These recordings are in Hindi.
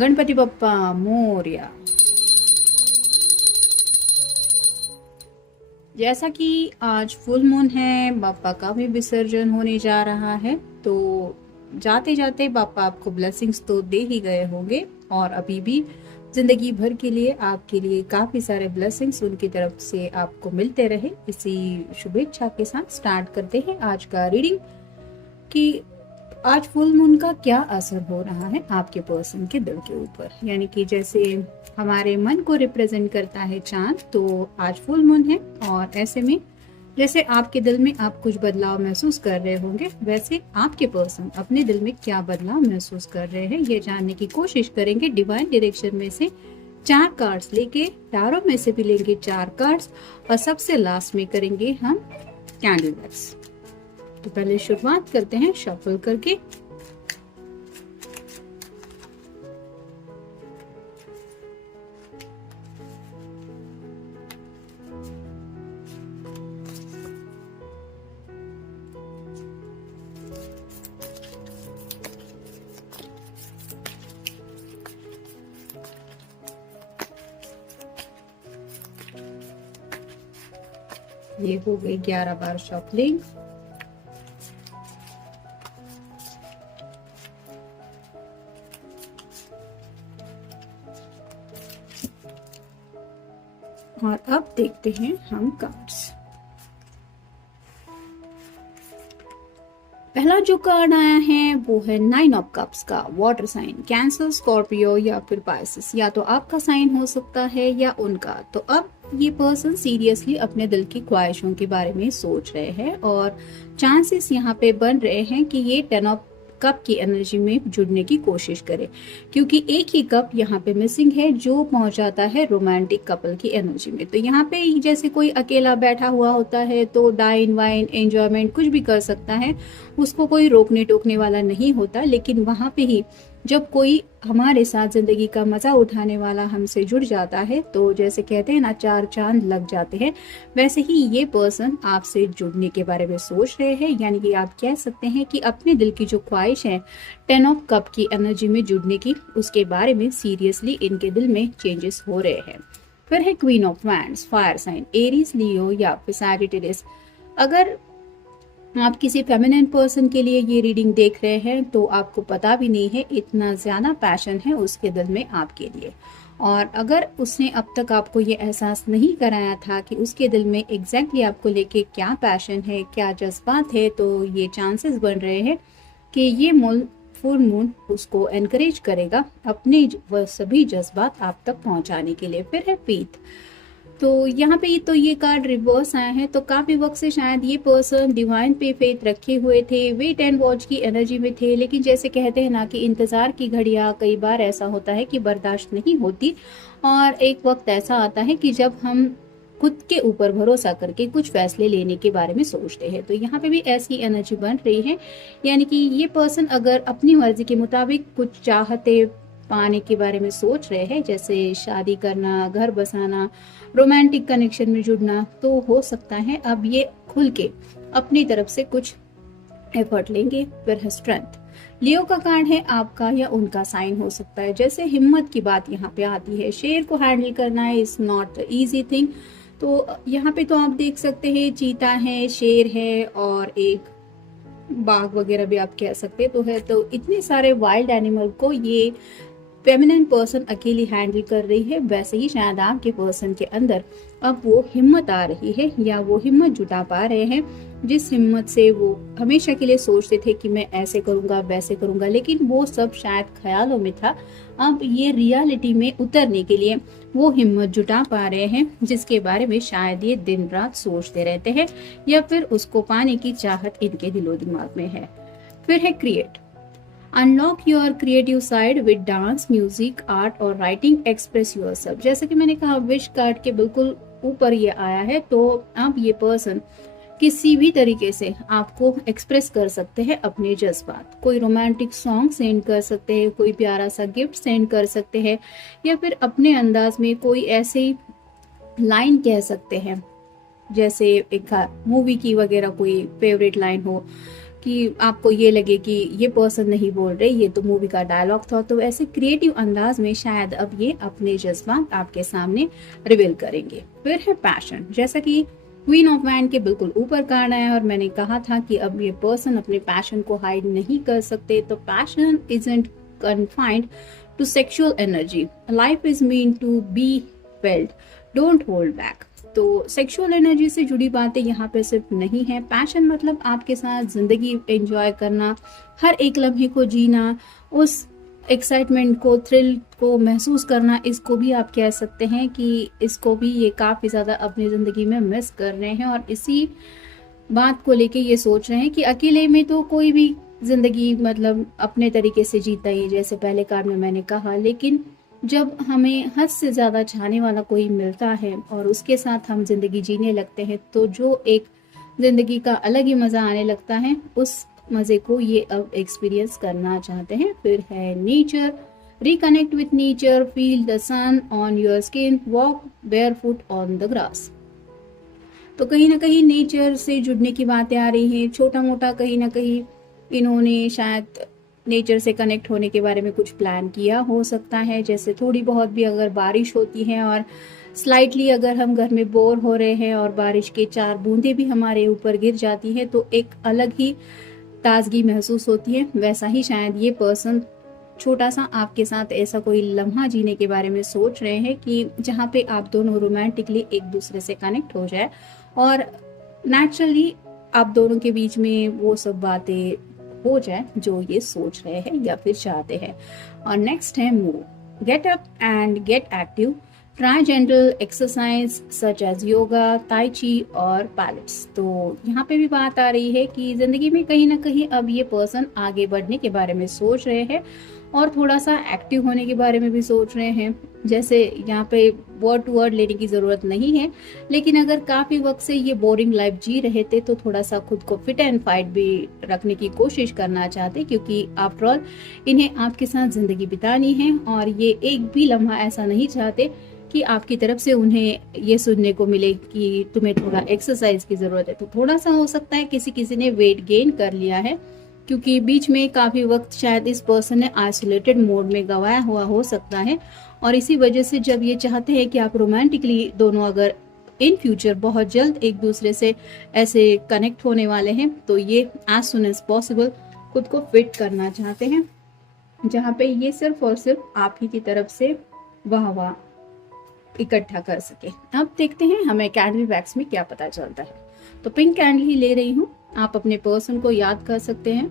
गणपति बप्पा मोरया। जैसा कि आज फुल मून है, बापा का भी विसर्जन होने जा रहा है, तो जाते जाते बापा आपको ब्लेसिंग्स तो दे ही गए होंगे और अभी भी जिंदगी भर के लिए आपके लिए काफी सारे ब्लेसिंग्स उनकी तरफ से आपको मिलते रहे। इसी शुभेच्छा के साथ स्टार्ट करते हैं आज का रीडिंग कि आज फुल मून का क्या असर हो रहा है आपके पर्सन के दिल के ऊपर। यानी कि जैसे हमारे मन को रिप्रेजेंट करता है चांद, तो आज फुल मून है और ऐसे में जैसे आपके दिल में आप कुछ बदलाव महसूस कर रहे होंगे, वैसे आपके पर्सन अपने दिल में क्या बदलाव महसूस कर रहे हैं ये जानने की कोशिश करेंगे। डिवाइन डायरेक्शन में से 4 कार्ड्स लेके, टैरो में से भी लेंगे 4 कार्ड्स और सबसे लास्ट में करेंगे हम कैंडल वैक्स। तो पहले शुरुआत करते हैं शफल करके। ये हो गई 11 बार शफलिंग। और अब देखते हैं हम कार्ड्स। पहला जो कार्ड आया है वो है 9 ऑफ कप्स का। वाटर साइन, कैंसर, स्कॉर्पियो या फिर पाइसेस, या तो आपका साइन हो सकता है या उनका। तो अब ये पर्सन सीरियसली अपने दिल की ख्वाहिशों के बारे में सोच रहे हैं और चांसेस यहाँ पे बन रहे हैं कि ये 10 ऑफ कप की एनर्जी में जुड़ने की कोशिश करे, क्योंकि एक ही कप यहाँ पे मिसिंग है जो पहुंचाता है रोमांटिक कपल की एनर्जी में। तो यहाँ पे जैसे कोई अकेला बैठा हुआ होता है तो डाइन वाइन एंजॉयमेंट कुछ भी कर सकता है, उसको कोई रोकने टोकने वाला नहीं होता। लेकिन वहां पे ही जब कोई हमारे साथ जिंदगी का मजा उठाने वाला हमसे जुड़ जाता है, तो जैसे कहते हैं ना 4 चांद लग जाते हैं, वैसे ही ये पर्सन आपसे जुड़ने के बारे में सोच रहे हैं। यानी कि आप कह सकते हैं कि अपने दिल की जो ख्वाहिश है 10 ऑफ कप की एनर्जी में जुड़ने की, उसके बारे में सीरियसली इनके दिल में चेंजेस हो रहे हैं। फिर है queen of wands, fire sign, Aries, Leo या फिर सैजिटेरियस। अगर आप किसी फेमिनिन पर्सन के लिए ये रीडिंग देख रहे हैं तो आपको पता भी नहीं है इतना ज्यादा पैशन है उसके दिल में आपके लिए। और अगर उसने अब तक आपको ये एहसास नहीं कराया था कि उसके दिल में एग्जैक्टली आपको लेके क्या पैशन है, क्या जज्बात है, तो ये चांसेस बन रहे हैं कि ये फुल मून उसको एनकरेज करेगा अपने वह सभी जज्बात आप तक पहुंचाने के लिए। फिर है पीत। तो यहाँ पे तो ये कार्ड रिवर्स आया है, तो काफी वक्त से शायद ये पर्सन डिवाइन पे फेथ रखे हुए थे, वेट एंड वॉच की एनर्जी में थे। लेकिन जैसे कहते हैं ना कि इंतजार की घड़ियां कई बार ऐसा होता है कि बर्दाश्त नहीं होती, और एक वक्त ऐसा आता है कि जब हम खुद के ऊपर भरोसा करके कुछ फैसले लेने के बारे में सोचते हैं। तो यहाँ पे भी ऐसी एनर्जी बन रही है। यानी कि ये पर्सन अगर अपनी मर्जी के मुताबिक कुछ चाहते पाने के बारे में सोच रहे हैं, जैसे शादी करना, घर बसाना, रोमांटिक कनेक्शन में जुड़ना, तो हो सकता है अब ये खुल के अपनी तरफ से कुछ एफर्ट लेंगे। फिर है स्ट्रेंथ। लियो का कार्ड है, आपका या उनका साइन हो सकता है। जैसे हिम्मत की बात यहाँ पे आती है, शेर को हैंडल करना इज नॉट इजी थिंग। तो यहाँ पे तो आप देख सकते हैं चीता है, शेर है और एक बाघ वगैरह भी आप कह सकते तो है। तो इतने सारे वाइल्ड एनिमल को ये फेमिनिन पर्सन अकेली हैंडल कर रही है। वैसे ही शायद आपके पर्सन के अंदर अब वो हिम्मत आ रही है या वो हिम्मत जुटा पा रहे हैं, जिस हिम्मत से वो हमेशा के लिए सोचते थे कि मैं ऐसे करूंगा वैसे करूंगा, लेकिन वो सब शायद ख्यालों में था। अब ये रियलिटी में उतरने के लिए वो हिम्मत जुटा पा रहे हैं, जिसके बारे में शायद ये दिन रात सोचते रहते हैं या फिर उसको पाने की चाहत इनके दिलो दिमाग में है। फिर है create. Unlock your creative side with dance, music, art और राइटिंग, एक्सप्रेस योरसेल्फ। जैसे कि मैंने कहा विश कार्ड के बिल्कुल ऊपर ये आया है, तो अब ये पर्सन किसी भी तरीके से आपको एक्सप्रेस कर सकते हैं अपने जज्बात। कोई रोमांटिक सॉन्ग सेंड कर सकते हैं, कोई प्यारा सा गिफ्ट सेंड कर सकते हैं, या फिर अपने अंदाज में कोई ऐसी लाइन कह सकते हैं जैसे एक मूवी की वगैरह कोई फेवरेट लाइन हो। कि आपको ये लगे कि ये पर्सन नहीं बोल रहे, ये तो मूवी का डायलॉग था। तो ऐसे क्रिएटिव अंदाज में शायद अब ये अपने जज्बात आपके सामने रिवील करेंगे। फिर है पैशन, जैसा कि क्वीन ऑफ वैंड के बिल्कुल ऊपर कार्ड आया और मैंने कहा था कि अब ये पर्सन अपने पैशन को हाइड नहीं कर सकते। तो passion isn't confined to sexual energy, life is mean to be felt, don't hold back. तो सेक्सुअल एनर्जी से जुड़ी बातें यहाँ पे सिर्फ नहीं है। पैशन मतलब आपके साथ जिंदगी एंजॉय करना, हर एक लम्हे को जीना, उस एक्साइटमेंट को, थ्रिल को महसूस करना। इसको भी आप कह सकते हैं कि इसको भी ये काफ़ी ज़्यादा अपनी ज़िंदगी में मिस कर रहे हैं और इसी बात को लेके ये सोच रहे हैं कि अकेले में तो कोई भी ज़िंदगी मतलब अपने तरीके से जीता ही, जैसे पहले कार्ड में मैंने कहा। लेकिन जब हमें हद से ज़्यादा चाहने वाला कोई मिलता है और उसके साथ हम जिंदगी जीने लगते हैं, तो जो एक ज़िंदगी का अलग ही मज़ा आने लगता है, उस मज़े को ये अब एक्सपीरियंस करना चाहते हैं। फिर है nature, reconnect with nature, feel the sun on your skin, walk barefoot on the grass. तो कहीं ना कहीं नेचर से जुड़ने की बातें आ रही हैं। छोटा मोटा कहीं ना कहीं इन्होंने शायद नेचर से कनेक्ट होने के बारे में कुछ प्लान किया हो सकता है। जैसे थोड़ी बहुत भी अगर बारिश होती है और स्लाइटली अगर हम घर में बोर हो रहे हैं और बारिश के 4 बूंदें भी हमारे ऊपर गिर जाती है, तो एक अलग ही ताजगी महसूस होती है। वैसा ही शायद ये पर्सन छोटा सा आपके साथ ऐसा कोई लम्हा जीने के बारे में सोच रहे हैं कि जहाँ पे आप दोनों रोमांटिकली एक दूसरे से कनेक्ट हो जाए और नेचुरली आप दोनों के बीच में वो सब बातें हो जाए जो ये सोच रहे हैं या फिर चाहते हैं। और नेक्स्ट है move, get up and get active, try gentle exercise such as yoga, tai chi और पैलेट्स। तो यहाँ पे भी बात आ रही है कि जिंदगी में कहीं ना कहीं अब ये पर्सन आगे बढ़ने के बारे में सोच रहे हैं और थोड़ा सा एक्टिव होने के बारे में भी सोच रहे हैं। जैसे यहाँ पे वर्ड टू वर्ड लेने की ज़रूरत नहीं है, लेकिन अगर काफ़ी वक्त से ये बोरिंग लाइफ जी रहे थे तो थोड़ा सा खुद को फिट एंड फाइट भी रखने की कोशिश करना चाहते, क्योंकि आफ्टर ऑल इन्हें आपके साथ ज़िंदगी बितानी है और ये एक भी लम्हा ऐसा नहीं चाहते कि आपकी तरफ से उन्हें ये सुनने को मिले कि तुम्हें थोड़ा एक्सरसाइज की ज़रूरत है। तो थोड़ा सा हो सकता है किसी किसी ने वेट गेन कर लिया है, क्योंकि बीच में काफ़ी वक्त शायद इस पर्सन ने आइसोलेटेड मोड में गवाया हुआ हो सकता है। और इसी वजह से जब ये चाहते हैं कि आप रोमांटिकली दोनों अगर इन फ्यूचर बहुत जल्द एक दूसरे से ऐसे कनेक्ट होने वाले हैं, तो ये एज सुन एज पॉसिबल खुद को फिट करना चाहते हैं, जहाँ पे ये सिर्फ और सिर्फ आप ही की तरफ से वाह इकट्ठा कर सके। अब देखते हैं हमें कैंडल वैक्स में क्या पता चलता है। तो पिंक कैंडल ही ले रही हूँ, आप अपने पर्सन को याद कर सकते हैं।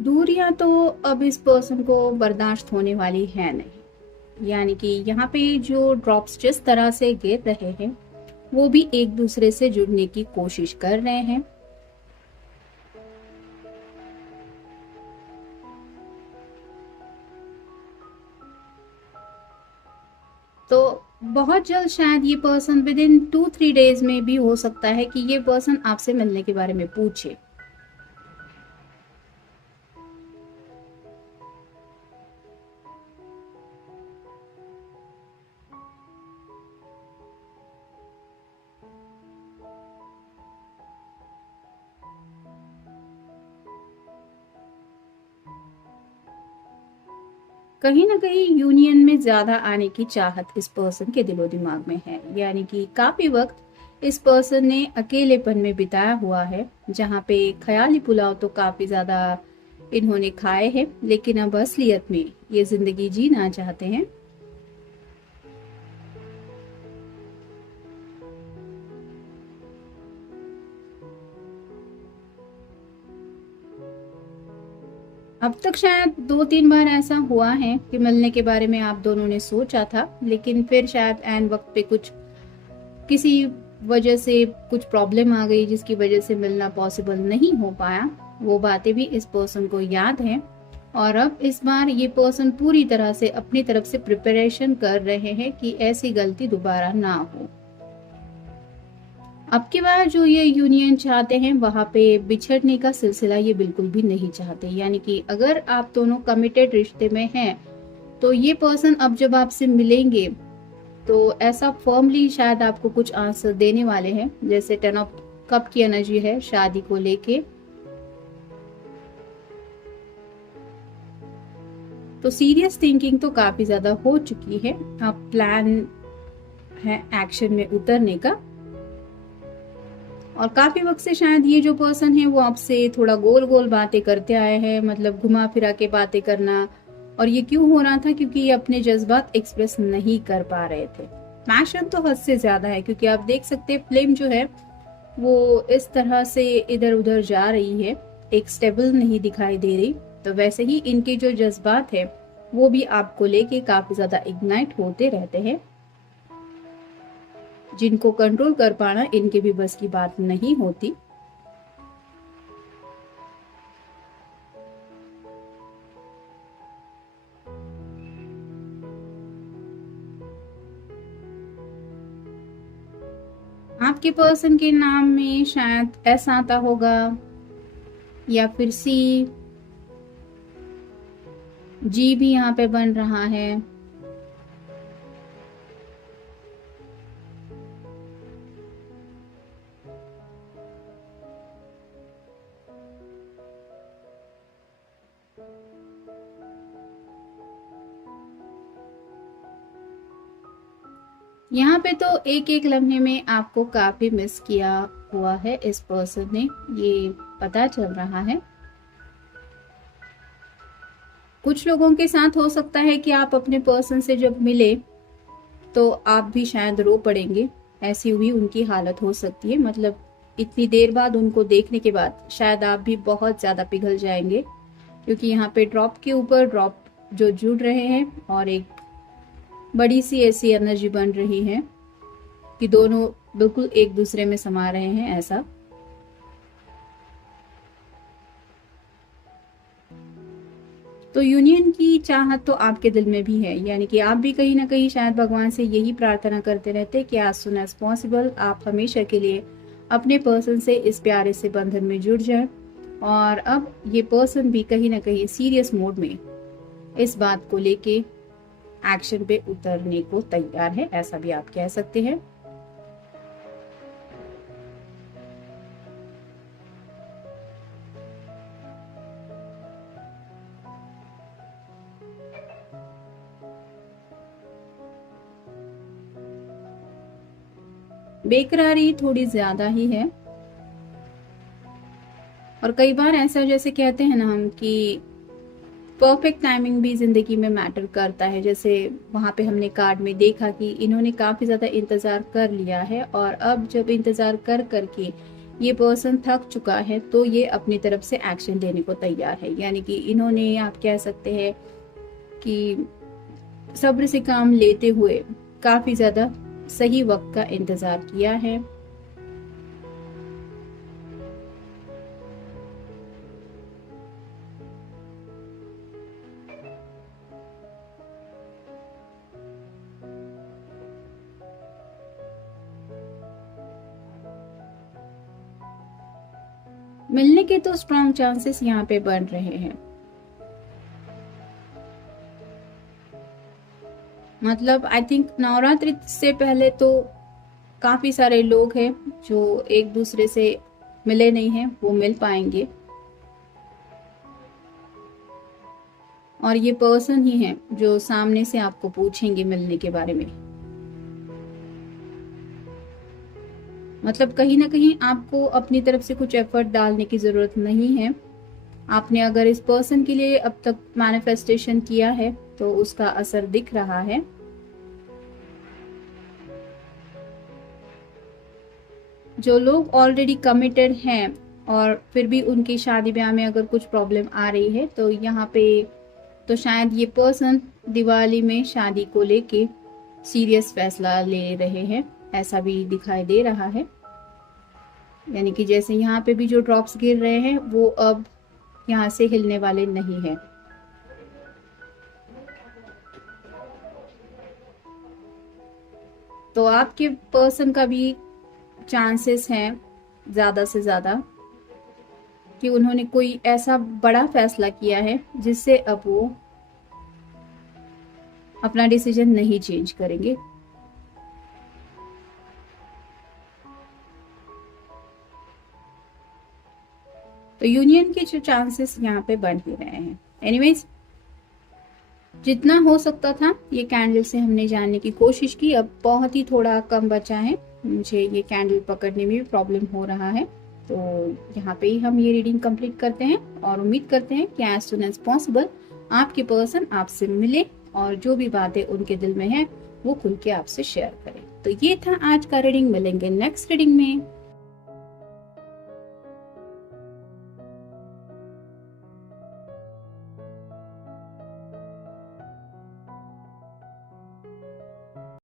दूरियां तो अब इस पर्सन को बर्दाश्त होने वाली है नहीं, यानी कि यहाँ पे जो ड्रॉप्स जिस तरह से गिर रहे हैं वो भी एक दूसरे से जुड़ने की कोशिश कर रहे हैं। तो बहुत जल्द शायद ये पर्सन विद इन 2-3 डेज में भी हो सकता है कि ये पर्सन आपसे मिलने के बारे में पूछे। कहीं ना कहीं यूनियन में ज्यादा आने की चाहत इस पर्सन के दिलो दिमाग में है, यानी कि काफी वक्त इस पर्सन ने अकेलेपन में बिताया हुआ है, जहाँ पे ख्याली पुलाव तो काफी ज्यादा इन्होंने खाए हैं, लेकिन अब असलियत में ये जिंदगी जीना चाहते हैं। अब तक शायद 2-3 बार ऐसा हुआ है कि मिलने के बारे में आप दोनों ने सोचा था, लेकिन फिर शायद एन वक्त पे कुछ किसी वजह से कुछ प्रॉब्लम आ गई जिसकी वजह से मिलना पॉसिबल नहीं हो पाया। वो बातें भी इस पर्सन को याद हैं और अब इस बार ये पर्सन पूरी तरह से अपनी तरफ से प्रिपरेशन कर रहे हैं कि ऐसी गलती दोबारा ना हो। अब की बार जो ये यूनियन चाहते हैं वहां पे बिछड़ने का सिलसिला ये बिल्कुल भी नहीं चाहते, यानी कि अगर आप दोनों कमिटेड रिश्ते में हैं तो ये पर्सन अब जब आपसे मिलेंगे तो ऐसा फर्मली शायद आपको कुछ आंसर देने वाले हैं, जैसे 10 ऑफ कप की एनर्जी है शादी को लेके। तो सीरियस थिंकिंग तो काफी ज्यादा हो चुकी है, अब प्लान है एक्शन में उतरने का। और काफी वक्त से शायद ये जो पर्सन है वो आपसे थोड़ा गोल गोल बातें करते आए हैं, मतलब घुमा फिरा के बातें करना। और ये क्यों हो रहा था? क्योंकि ये अपने जज्बात एक्सप्रेस नहीं कर पा रहे थे। पैशन तो हद से ज्यादा है, क्योंकि आप देख सकते हैं फ्लेम जो है वो इस तरह से इधर उधर जा रही है, एक स्टेबल नहीं दिखाई दे रही। तो वैसे ही इनके जो जज्बात है वो भी आपको लेके काफी ज्यादा इग्नाइट होते रहते हैं, जिनको कंट्रोल कर पाना इनके भी बस की बात नहीं होती। आपके पर्सन के नाम में शायद एस आता होगा या फिर सी, जी भी यहाँ पे बन रहा है। यहाँ पे तो एक एक लम्हे में आपको काफी मिस किया हुआ है इस पर्सन ने, ये पता चल रहा है। कुछ लोगों के साथ हो सकता है कि आप अपने पर्सन से जब मिले तो आप भी शायद रो पड़ेंगे, ऐसी हुई उनकी हालत हो सकती है। मतलब इतनी देर बाद उनको देखने के बाद शायद आप भी बहुत ज्यादा पिघल जाएंगे, क्योंकि यहाँ पे ड्रॉप के ऊपर ड्रॉप जो जुड़ रहे हैं और एक बड़ी सी ऐसी एनर्जी बन रही है कि दोनों बिल्कुल एक दूसरे में समा रहे हैं ऐसा। तो यूनियन की चाहत तो आपके दिल में भी है, यानी कि आप भी कहीं ना कहीं शायद भगवान से यही प्रार्थना करते रहते कि आज सुन एज पॉसिबल आप हमेशा के लिए अपने पर्सन से इस प्यारे से बंधन में जुड़ जाए। और अब ये पर्सन भी कहीं ना कहीं सीरियस मोड में इस बात को लेके एक्शन पे उतरने को तैयार है, ऐसा भी आप कह सकते हैं। बेकरारी थोड़ी ज्यादा ही है, और कई बार ऐसा जैसे कहते हैं ना हम कि परफेक्ट टाइमिंग भी जिंदगी में मैटर करता है। जैसे वहां पे हमने कार्ड में देखा कि इन्होंने काफी ज्यादा इंतजार कर लिया है, और अब जब इंतजार कर करके ये पर्सन थक चुका है तो ये अपनी तरफ से एक्शन लेने को तैयार है। यानी कि इन्होंने, आप कह सकते हैं कि सब्र से काम लेते हुए काफी ज्यादा सही वक्त का इंतजार किया है। मिलने के तो स्ट्रॉन्ग चांसेस यहाँ पे बन रहे हैं। मतलब आई थिंक नवरात्रि से पहले तो काफी सारे लोग हैं जो एक दूसरे से मिले नहीं हैं, वो मिल पाएंगे। और ये पर्सन ही है जो सामने से आपको पूछेंगे मिलने के बारे में। मतलब कहीं ना कहीं आपको अपनी तरफ से कुछ एफर्ट डालने की जरूरत नहीं है। आपने अगर इस पर्सन के लिए अब तक मैनिफेस्टेशन किया है तो उसका असर दिख रहा है। जो लोग ऑलरेडी कमिटेड हैं और फिर भी उनकी शादी ब्याह में अगर कुछ प्रॉब्लम आ रही है तो यहाँ पे तो शायद ये पर्सन दिवाली में शादी को लेके सीरियस फैसला ले रहे हैं, ऐसा भी दिखाई दे रहा है। यानी कि जैसे यहाँ पे भी जो ड्रॉप्स गिर रहे हैं वो अब यहाँ से हिलने वाले नहीं है। तो आपके पर्सन का भी चांसेस हैं ज़्यादा से ज़्यादा कि उन्होंने कोई ऐसा बड़ा फैसला किया है जिससे अब वो अपना डिसीजन नहीं चेंज करेंगे। तो यूनियन के जो चांसेस यहाँ पे बढ़ ही रहे हैं। एनीवेज, जितना हो सकता था ये कैंडल से हमने जानने की कोशिश की। अब बहुत ही थोड़ा कम बचा है, मुझे ये कैंडल पकड़ने में भी प्रॉब्लम हो रहा है। तो यहाँ पे ही हम ये रीडिंग कंप्लीट करते हैं और उम्मीद करते हैं कि एज सुन एज पॉसिबल आपके पर्सन आपसे मिले और जो भी बातें उनके दिल में है वो खुल के आपसे शेयर करें। तो ये था आज का रीडिंग। मिलेंगे नेक्स्ट रीडिंग में।